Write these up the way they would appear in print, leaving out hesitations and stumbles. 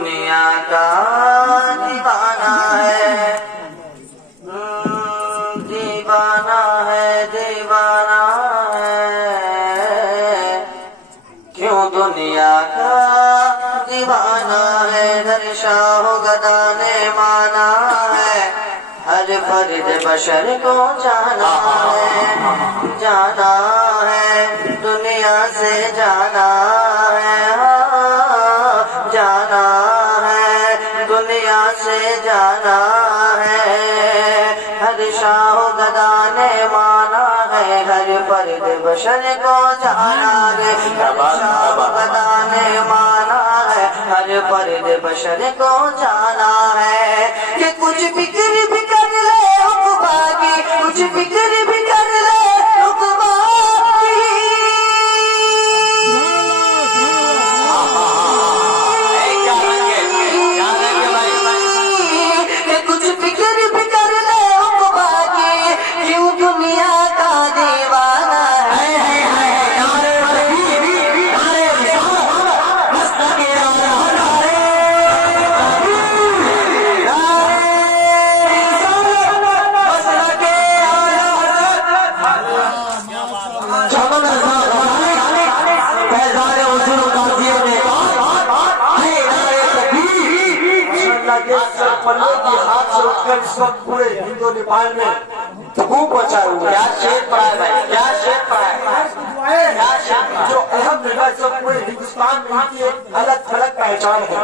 دنیا کا دیوانہ ہے، دیوانہ ہے، دیوانہ ہے، کیوں دنیا کا دیوانہ ہے، ہر شاہ و گدا نے مانا ہے، ہر فرد بشر کو جانا ہے، جانا ہے، دنیا سے جانا ہے، جانا ہے، دنیا سے جانا ہے، ہر شاہ و گدا نے مانا ہے، ہر فرد بشر کو جانا ہے، ہر شاہ و گدا نے مانا ہے، ہر فرد بشر کو جانا ہے، کہ کچھ فکر بھی کر لے عقبہ کی، کچھ فکر بھی کر لے عقبہ کی، کہ کچھ فکر بھی کر لے عقبہ کی، کیوں دنیا کا دیوانہ ہے، پلے کی ہاتھ سے اٹھ کر اس وقت پورے ہند و نیپال میں دھوم مچائے ہوئے، کیا شیر پڑھا ہے بھائی، کیا شیر پڑھا ہے، جو اہم جگہ اس وقت پورے ہندوستان میں ان کی ایک الگ تھلگ پہچان ہے،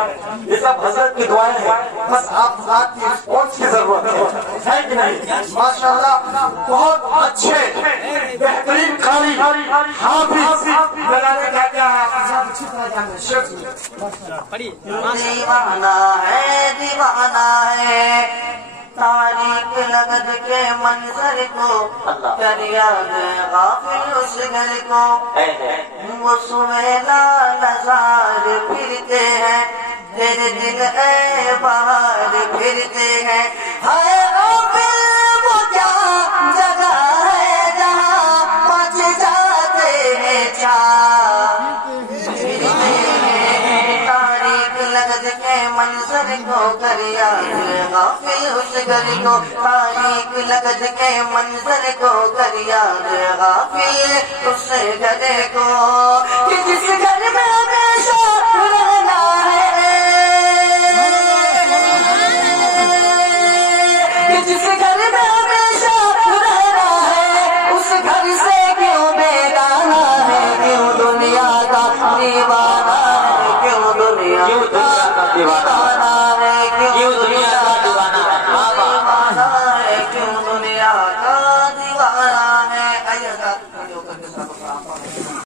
یہ سب حضرت کی دعائیں ہیں، بس آپ حضرات کی رسپانس کی ضرورت ہے کہ نہیں؟ ماشاءاللہ بہت اچھے بہترین قاری حافظ بنانے کا کیا ہے، اچھی طرح جانتے ہیں، دیوانہ ہے، دیوانہ ہے، تاریخ لگد کے منظر کو کر یاد غافل اس گھر کو، وہ سویلا نظار پھرتے ہیں، تیرے دل اے بہار پھرتے ہیں، ہائے غافل وہ کیا جگہ ہے جہاں مچ جاتے ہیں چاہ، تاریخ لگد کے منظر کو کر یاد غافل اس گھر کو، تاریخ لگد کے منظر کو کر یاد غافل اس گھر کو، کہ جس گھر میں ہمیشہ رہنا ہے، کہ جس گھر میں ہمیشہ رہنا ہے، اس گھر سے کیوں بیگانہ ہے، کیوں دنیا کا دیوانہ ہے، کیوں دنیا کا دیوانہ ہے، کیوں دنیا کا دیوانہ ہے، کیوں دنیا کا دیوانہ ہے،